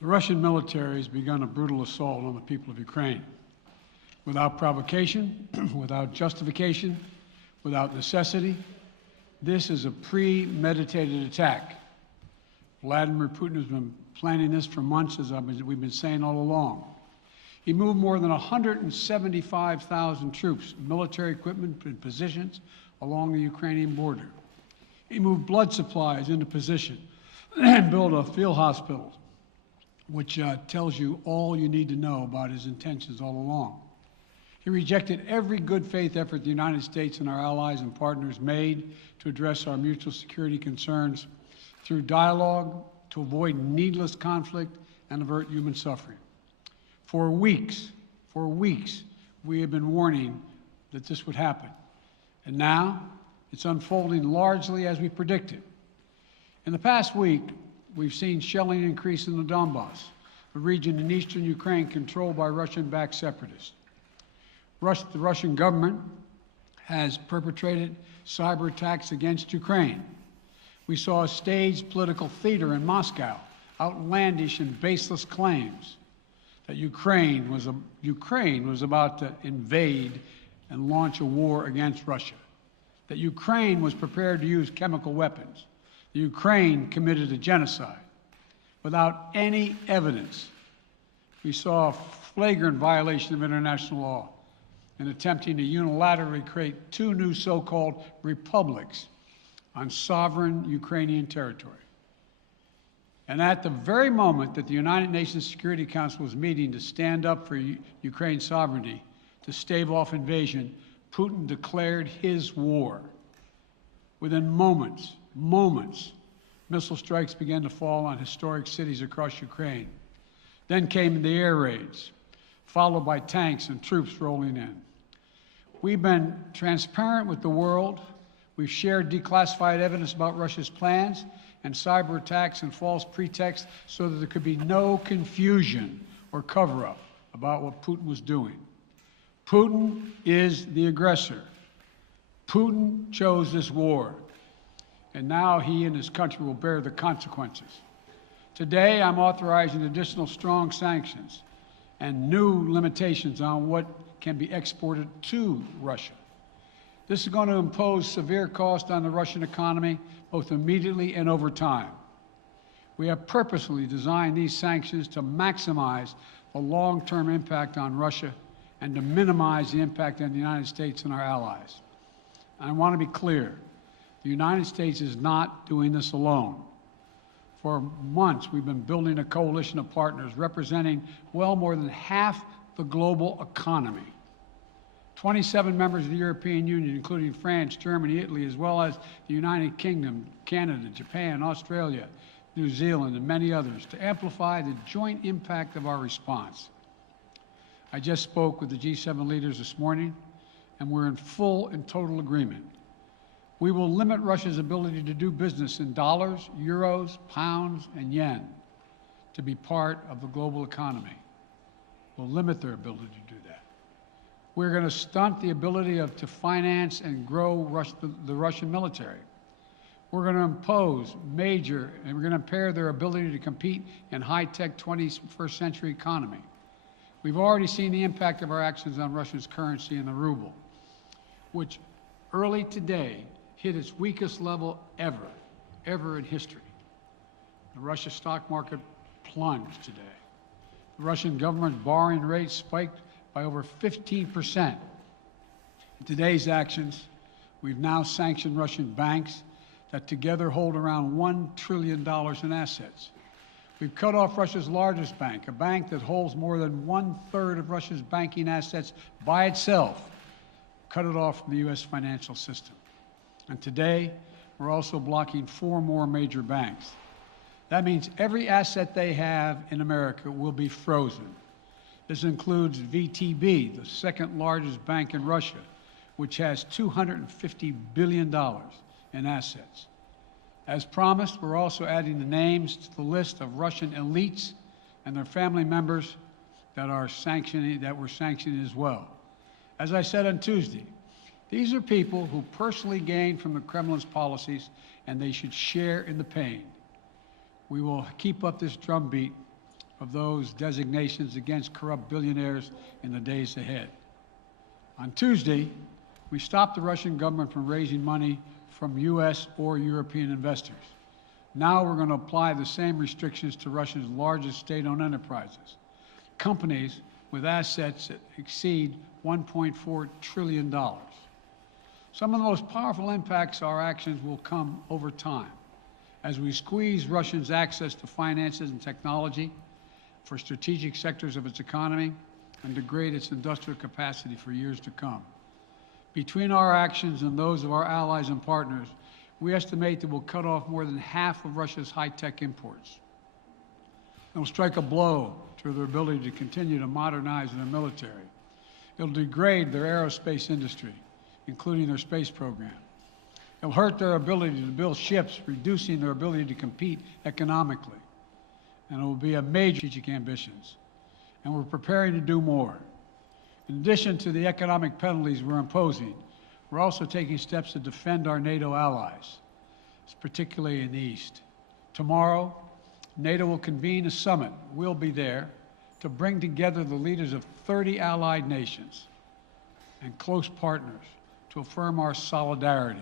The Russian military has begun a brutal assault on the people of Ukraine. Without provocation, without justification, without necessity, this is a premeditated attack. Vladimir Putin has been planning this for months, as we've been saying all along. He moved more than 175,000 troops, military equipment, and positions along the Ukrainian border. He moved blood supplies into position and built a field hospital, which tells you all you need to know about his intentions all along. He rejected every good faith effort the United States and our allies and partners made to address our mutual security concerns through dialogue to avoid needless conflict and avert human suffering. For weeks, we have been warning that this would happen. And now it's unfolding largely as we predicted. In the past week, we've seen shelling increase in the Donbass, a region in eastern Ukraine controlled by Russian-backed separatists. The Russian government has perpetrated cyber attacks against Ukraine. We saw a staged political theater in Moscow, outlandish and baseless claims that Ukraine was about to invade and launch a war against Russia, that Ukraine was prepared to use chemical weapons, that Ukraine committed a genocide. Without any evidence, we saw a flagrant violation of international law in attempting to unilaterally create two new so-called republics on sovereign Ukrainian territory. And at the very moment that the United Nations Security Council was meeting to stand up for Ukraine's sovereignty, to stave off invasion, Putin declared his war. Within moments, missile strikes began to fall on historic cities across Ukraine. Then came the air raids, followed by tanks and troops rolling in. We've been transparent with the world. We've shared declassified evidence about Russia's plans and cyber attacks and false pretexts so that there could be no confusion or cover-up about what Putin was doing. Putin is the aggressor. Putin chose this war, and now he and his country will bear the consequences. Today, I'm authorizing additional strong sanctions and new limitations on what can be exported to Russia. This is going to impose severe cost on the Russian economy, both immediately and over time. We have purposely designed these sanctions to maximize the long-term impact on Russia and to minimize the impact on the United States and our allies. I want to be clear, the United States is not doing this alone. For months, we've been building a coalition of partners representing well more than half the global economy. 27 members of the European Union, including France, Germany, Italy, as well as the United Kingdom, Canada, Japan, Australia, New Zealand, and many others, to amplify the joint impact of our response. I just spoke with the G7 leaders this morning, and we're in full and total agreement. We will limit Russia's ability to do business in dollars, euros, pounds, and yen to be part of the global economy. We'll limit their ability to do that. We're going to stunt the ability to finance and grow the Russian military. We're going to impose and we're going to impair their ability to compete in high-tech 21st century economy. We've already seen the impact of our actions on Russia's currency and the ruble, which early today hit its weakest level ever in history. The Russia stock market plunged today. The Russian government's borrowing rate spiked by over 15%. In today's actions, we've now sanctioned Russian banks that together hold around $1 trillion in assets. We've cut off Russia's largest bank, a bank that holds more than 1/3 of Russia's banking assets by itself, cut it off from the U.S. financial system. And today, we're also blocking 4 more major banks. That means every asset they have in America will be frozen. This includes VTB, the second largest bank in Russia, which has $250 billion in assets. As promised, we're also adding the names to the list of Russian elites and their family members that we're sanctioning as well. As I said on Tuesday, these are people who personally gained from the Kremlin's policies, and they should share in the pain. We will keep up this drumbeat of those designations against corrupt billionaires in the days ahead. On Tuesday, we stopped the Russian government from raising money from U.S. or European investors. Now we're going to apply the same restrictions to Russia's largest state-owned enterprises, companies with assets that exceed $1.4 trillion. Some of the most powerful impacts of our actions will come over time as we squeeze Russia's access to finances and technology for strategic sectors of its economy and degrade its industrial capacity for years to come. Between our actions and those of our allies and partners, we estimate that we'll cut off more than half of Russia's high-tech imports. It'll strike a blow to their ability to continue to modernize their military. It'll degrade their aerospace industry, including their space program. It'll hurt their ability to build ships, reducing their ability to compete economically. And it will be a major strategic ambitions. And we're preparing to do more. In addition to the economic penalties we're imposing, we're also taking steps to defend our NATO allies, particularly in the East. Tomorrow, NATO will convene a summit. We'll be there to bring together the leaders of 30 allied nations and close partners to affirm our solidarity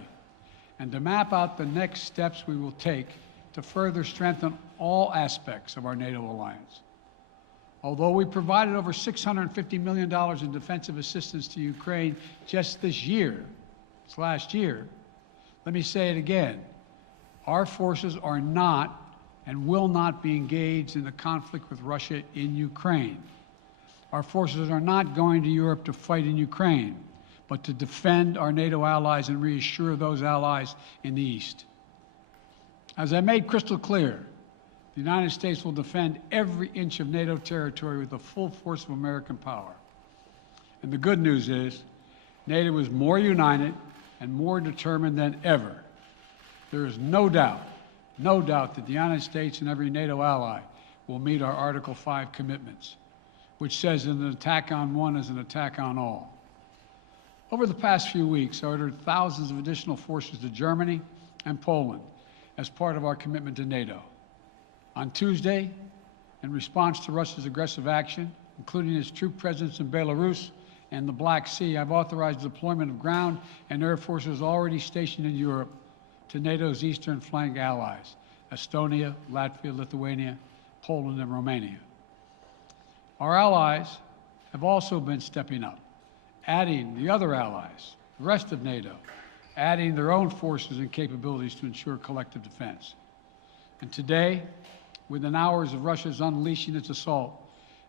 and to map out the next steps we will take to further strengthen all aspects of our NATO alliance. Although we provided over $650 million in defensive assistance to Ukraine just this last year, let me say it again. Our forces are not and will not be engaged in the conflict with Russia in Ukraine. Our forces are not going to Europe to fight in Ukraine, but to defend our NATO allies and reassure those allies in the East. As I made crystal clear, the United States will defend every inch of NATO territory with the full force of American power. And the good news is, NATO is more united and more determined than ever. There is no doubt that the United States and every NATO ally will meet our Article 5 commitments, which says that an attack on one is an attack on all. Over the past few weeks, I ordered thousands of additional forces to Germany and Poland as part of our commitment to NATO. On Tuesday, in response to Russia's aggressive action, including its troop presence in Belarus and the Black Sea, I've authorized the deployment of ground and air forces already stationed in Europe to NATO's eastern flank allies, Estonia, Latvia, Lithuania, Poland, and Romania. Our allies have also been stepping up, adding the other allies, the rest of NATO, adding their own forces and capabilities to ensure collective defense. And today, within hours of Russia's unleashing its assault,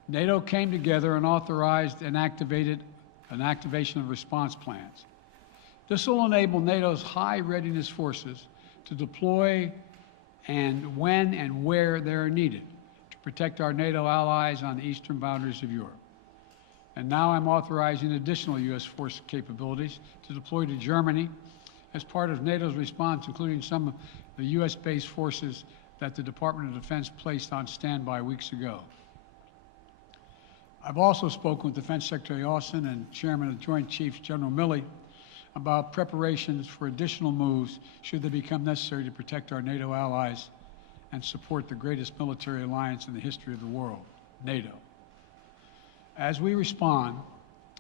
NATO came together and authorized and activated an activation of response plans. This will enable NATO's high readiness forces to deploy and when and where they are needed to protect our NATO allies on the eastern boundaries of Europe. And now I'm authorizing additional U.S. force capabilities to deploy to Germany as part of NATO's response, including some of the U.S.-based forces that the Department of Defense placed on standby weeks ago. I've also spoken with Defense Secretary Austin and Chairman of the Joint Chiefs, General Milley, about preparations for additional moves should they become necessary to protect our NATO allies and support the greatest military alliance in the history of the world, NATO. As we respond,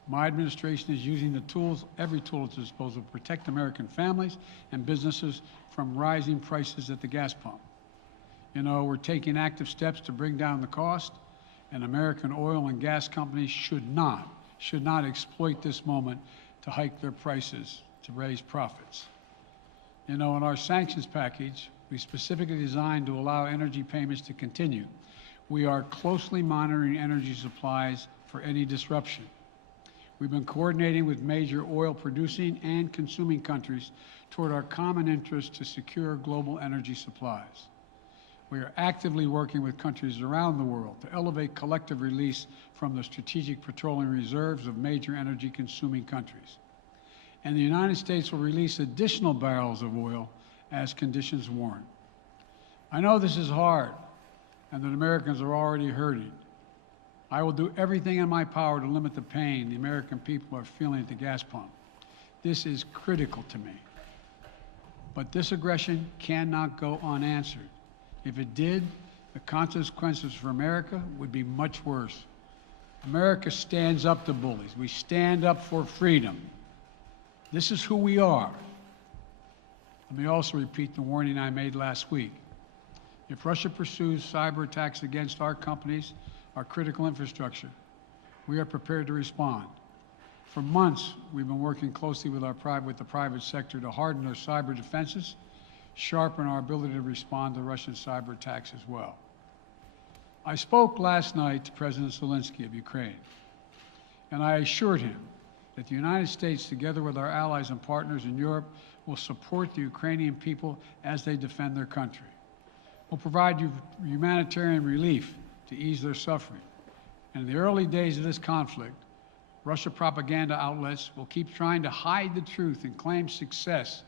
my administration is using the tools, every tool at its disposal, to protect American families and businesses from rising prices at the gas pump. You know, we're taking active steps to bring down the cost, and American oil and gas companies should not exploit this moment to hike their prices to raise profits. You know, in our sanctions package, we specifically designed to allow energy payments to continue. We are closely monitoring energy supplies for any disruption. We've been coordinating with major oil producing and consuming countries toward our common interest to secure global energy supplies. We are actively working with countries around the world to elevate collective release from the strategic petroleum reserves of major energy consuming countries. And the United States will release additional barrels of oil as conditions warrant. I know this is hard and that Americans are already hurting. I will do everything in my power to limit the pain the American people are feeling at the gas pump. This is critical to me. But this aggression cannot go unanswered. If it did, the consequences for America would be much worse. America stands up to bullies. We stand up for freedom. This is who we are. Let me also repeat the warning I made last week. If Russia pursues cyber attacks against our companies, our critical infrastructure, we are prepared to respond. For months, we've been working closely with the private sector to harden our cyber defenses, sharpen our ability to respond to Russian cyber attacks as well. I spoke last night to President Zelensky of Ukraine, and I assured him that the United States, together with our allies and partners in Europe, will support the Ukrainian people as they defend their country. We'll provide humanitarian relief to ease their suffering. And in the early days of this conflict, Russia propaganda outlets will keep trying to hide the truth and claim success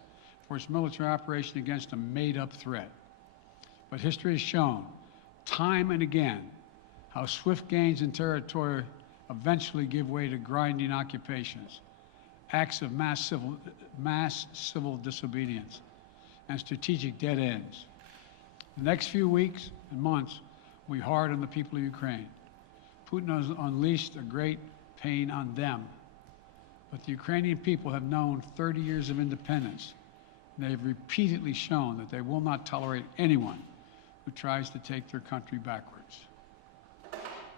for its military operation against a made-up threat. But history has shown, time and again, how swift gains in territory eventually give way to grinding occupations, acts of mass civil disobedience, and strategic dead ends. The next few weeks and months will be hard on the people of Ukraine. Putin has unleashed a great pain on them, but the Ukrainian people have known 30 years of independence, and they have repeatedly shown that they will not tolerate anyone who tries to take their country backwards.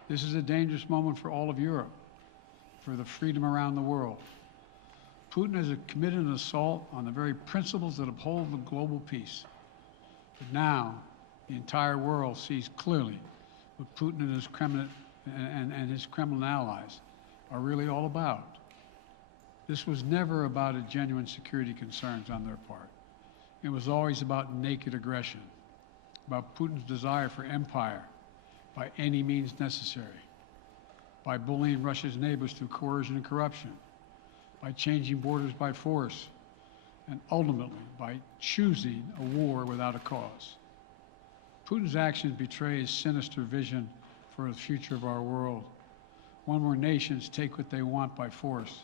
This is a dangerous moment for all of Europe, for the freedom around the world. Putin has committed an assault on the very principles that uphold the global peace. But now, the entire world sees clearly what Putin and his Kremlin allies are really all about. This was never about a genuine security concerns on their part. It was always about naked aggression, about Putin's desire for empire by any means necessary, by bullying Russia's neighbors through coercion and corruption, by changing borders by force, and ultimately by choosing a war without a cause. Putin's actions betray his sinister vision for the future of our world, one where nations take what they want by force.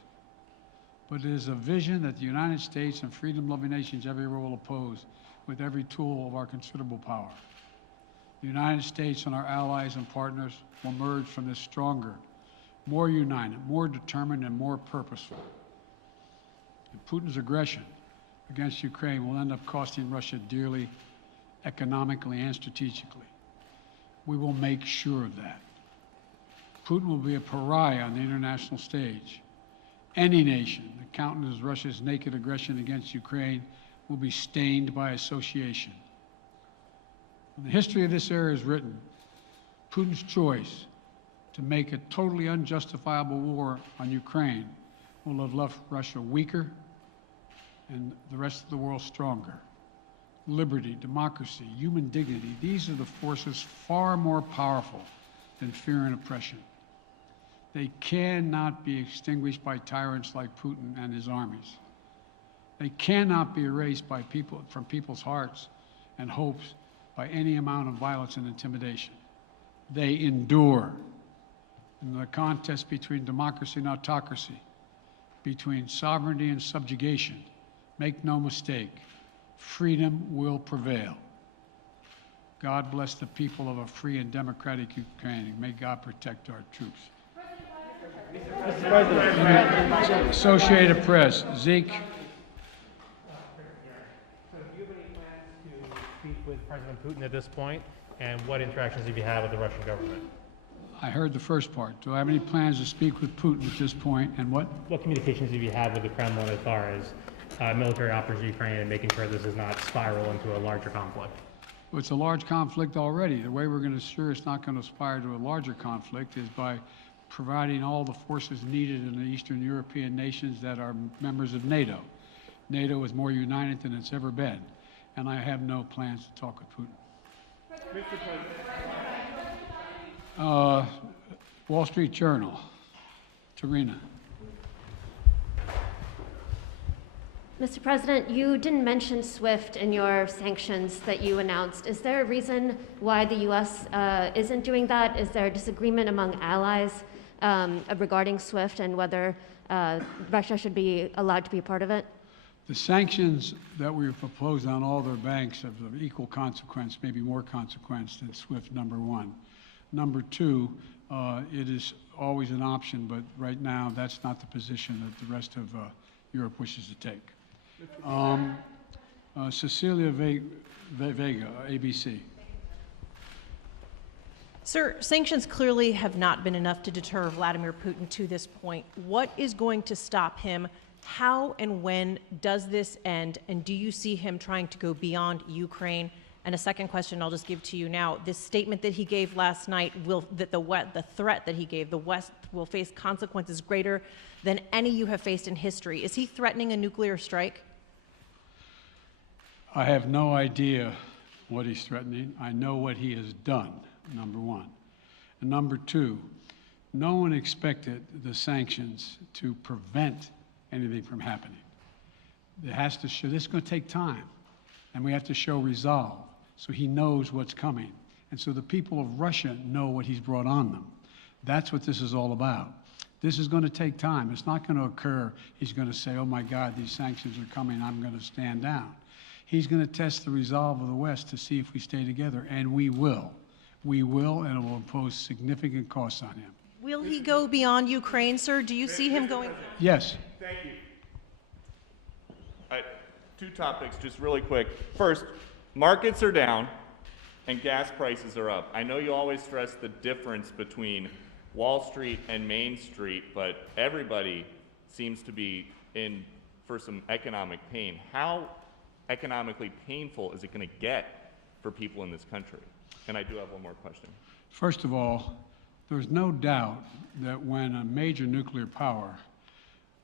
But it is a vision that the United States and freedom-loving nations everywhere will oppose with every tool of our considerable power. The United States and our allies and partners will emerge from this stronger, more united, more determined, and more purposeful. And Putin's aggression against Ukraine will end up costing Russia dearly, economically and strategically. We will make sure of that. Putin will be a pariah on the international stage. Any nation that countenances Russia's naked aggression against Ukraine will be stained by association. When the history of this era is written, Putin's choice to make a totally unjustifiable war on Ukraine will have left Russia weaker and the rest of the world stronger. Liberty, democracy, human dignity, these are the forces far more powerful than fear and oppression. They cannot be extinguished by tyrants like Putin and his armies. They cannot be erased by from people's hearts and hopes by any amount of violence and intimidation. They endure. In the contest between democracy and autocracy, between sovereignty and subjugation, make no mistake, freedom will prevail. God bless the people of a free and democratic Ukraine. May God protect our troops. Mr. President. Associated Press, Zeke. So do you have any plans to speak with President Putin at this point? And what interactions have you had with the Russian government? I heard the first part. Do I have any plans to speak with Putin at this point, and what? What communications have you had with the Kremlin as far as military operations in Ukraine and making sure this does not spiral into a larger conflict? Well, it's a large conflict already. The way we're going to ensure it's not going to aspire to a larger conflict is by providing all the forces needed in the Eastern European nations that are members of NATO. NATO is more united than it's ever been, and I have no plans to talk with Putin. Wall Street Journal, Tarina. Mr. President, you didn't mention SWIFT in your sanctions that you announced. Is there a reason why the U.S. Isn't doing that? Is there a disagreement among allies regarding SWIFT and whether Russia should be allowed to be a part of it? The sanctions that we proposed on all their banks have of equal consequence, maybe more consequence than SWIFT, number one. Number two, it is always an option, but right now that's not the position that the rest of Europe wishes to take. Cecilia Vega, ABC. Sir, sanctions clearly have not been enough to deter Vladimir Putin to this point. What is going to stop him? How and when does this end? And do you see him trying to go beyond Ukraine? And a second question I'll just give to you now. This statement that he gave last night, the threat that he gave, the West will face consequences greater than any you have faced in history. Is he threatening a nuclear strike? I have no idea what he's threatening. I know what he has done, number one. And number two, no one expected the sanctions to prevent anything from happening. It has to show, this is going to take time, and we have to show resolve so he knows what's coming. And so the people of Russia know what he's brought on them. That's what this is all about. This is going to take time. It's not going to occur, he's going to say, oh my God, these sanctions are coming, I'm going to stand down. He's going to test the resolve of the West to see if we stay together, and we will. We will, and it will impose significant costs on him. Will he go beyond Ukraine, sir? Do you see him going? Yes. Thank you. All right, two topics, just really quick. First, markets are down and gas prices are up. I know you always stress the difference between Wall Street and Main Street, but everybody seems to be in for some economic pain. How economically painful is it going to get for people in this country? And I do have one more question. First of all, there's no doubt that when a major nuclear power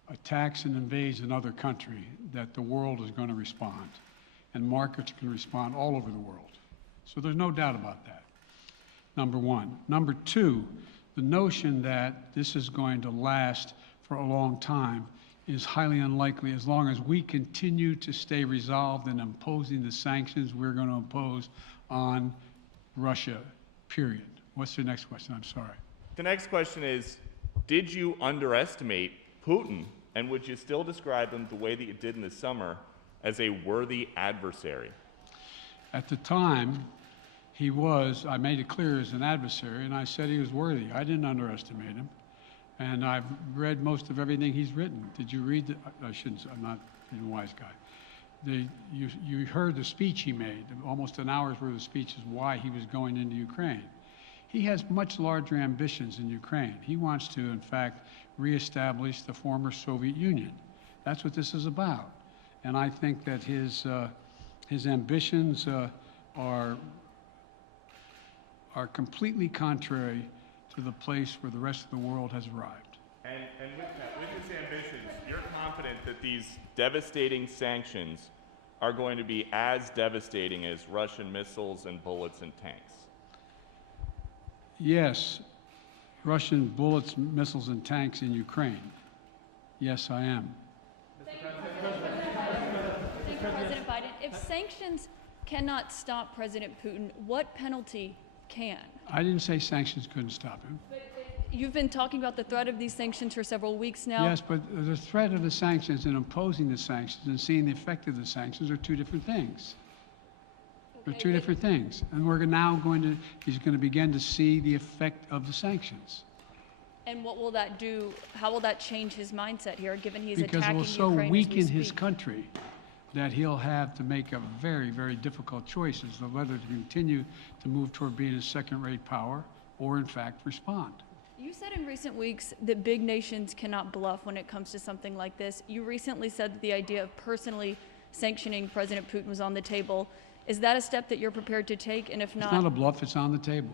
attacks and invades another country, that the world is going to respond, and markets can respond all over the world. So there's no doubt about that, number one. Number two, the notion that this is going to last for a long time is highly unlikely as long as we continue to stay resolved in imposing the sanctions we're going to impose on Russia, period. What's your next question? I'm sorry. The next question is, did you underestimate Putin, and would you still describe him the way that you did in the summer as a worthy adversary? At the time, he was, I made it clear, as an adversary, and I said he was worthy. I didn't underestimate him. And I've read most of everything he's written. Did you read the, I shouldn't, I'm not a wise guy. You heard the speech he made, almost an hour's worth of speeches, why he was going into Ukraine. He has much larger ambitions in Ukraine. He wants to, in fact, reestablish the former Soviet Union. That's what this is about. And I think that his ambitions are completely contrary to the place where the rest of the world has arrived. And with his ambitions, you're confident that these devastating sanctions are going to be as devastating as Russian missiles and bullets and tanks? Yes, Russian bullets, missiles, and tanks in Ukraine. Yes, I am. Thank you, President Biden. If sanctions cannot stop President Putin, what penalty can? I didn't say sanctions couldn't stop him. You've been talking about the threat of these sanctions for several weeks now. Yes, but the threat of the sanctions and imposing the sanctions and seeing the effect of the sanctions are two different things. They're two different things. And we're now he's going to begin to see the effect of the sanctions. And what will that do? How will that change his mindset here, given he's because attacking it will so Ukraine weaken as we his speak? country that he'll have to make a very, very difficult choice as to whether to continue to move toward being a second-rate power or, in fact, respond. You said in recent weeks that big nations cannot bluff when it comes to something like this. You recently said that the idea of personally sanctioning President Putin was on the table. Is that a step that you're prepared to take? And if It's not a bluff, it's on the table.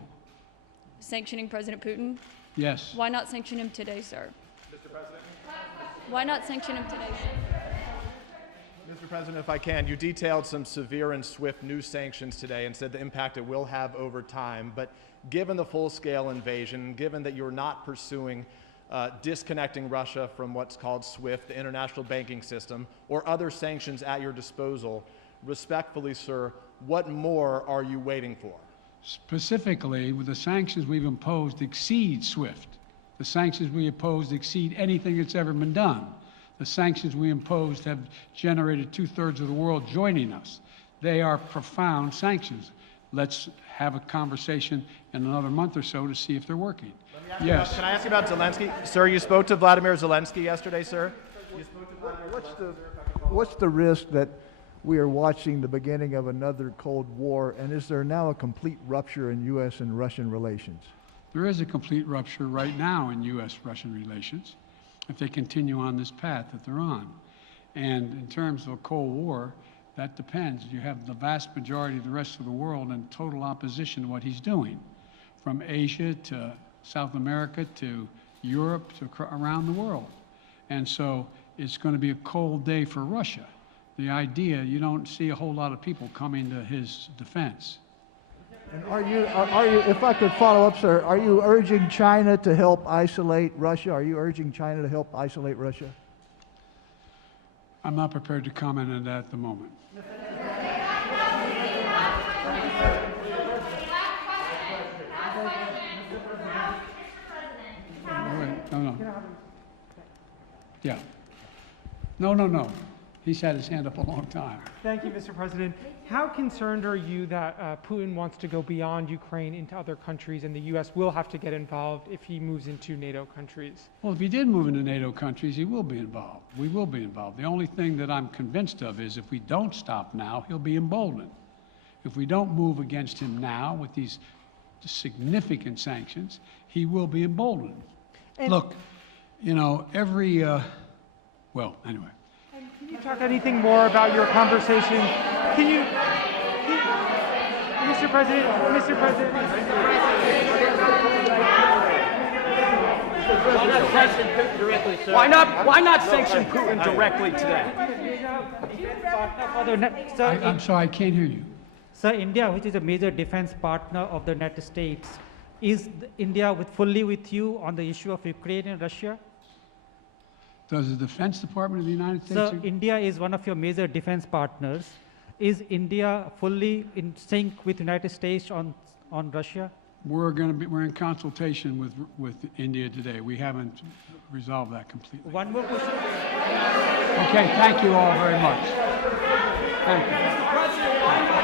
Sanctioning President Putin? Yes. Why not sanction him today, sir? Mr. President? Why not sanction him today, sir? Mr. President, if I can, you detailed some severe and swift new sanctions today and said the impact it will have over time. But given the full-scale invasion, given that you're not pursuing disconnecting Russia from what's called SWIFT, the international banking system, or other sanctions at your disposal, respectfully, sir, what more are you waiting for? Specifically, with the sanctions we've imposed exceed SWIFT. The sanctions we imposed exceed anything that's ever been done. The sanctions we imposed have generated 2/3 of the world joining us. They are profound sanctions. Let's have a conversation in another month or so to see if they're working. Yes. Can I ask you about Zelensky? Sir, you spoke to Vladimir Zelensky yesterday, sir? What's the risk that we are watching the beginning of another Cold War, and is there now a complete rupture in U.S. and Russian relations? There is a complete rupture right now in U.S.-Russian relations if they continue on this path that they're on. And in terms of a Cold War, that depends. You have the vast majority of the rest of the world in total opposition to what he's doing, from Asia to South America to Europe to around the world. And so it's going to be a cold day for Russia. The idea, you don't see a whole lot of people coming to his defense. And are you, if I could follow up, sir, are you urging China to help isolate Russia? Are you urging China to help isolate Russia? I'm not prepared to comment on that at the moment. No. Yeah. No. He's had his hand up a long time. Thank you, Mr. President. How concerned are you that Putin wants to go beyond Ukraine into other countries, and the U.S. will have to get involved if he moves into NATO countries? Well, if he did move into NATO countries, he will be involved. We will be involved. The only thing that I'm convinced of is if we don't stop now, he'll be emboldened. If we don't move against him now with these significant sanctions, he will be emboldened. Look, you know, well, anyway. Can you talk anything more about your conversation? Mr. President. Why not sanction Putin directly today? I'm sorry, I can't hear you. Sir, India, which is a major defense partner of the United States, is India fully with you on the issue of Ukraine and Russia? Does the Defense Department of the United States? Sir, India is one of your major defense partners. Is India fully in sync with the United States on Russia? We're in consultation with India today. We haven't resolved that completely. One more question. Okay, thank you all very much. Thank you.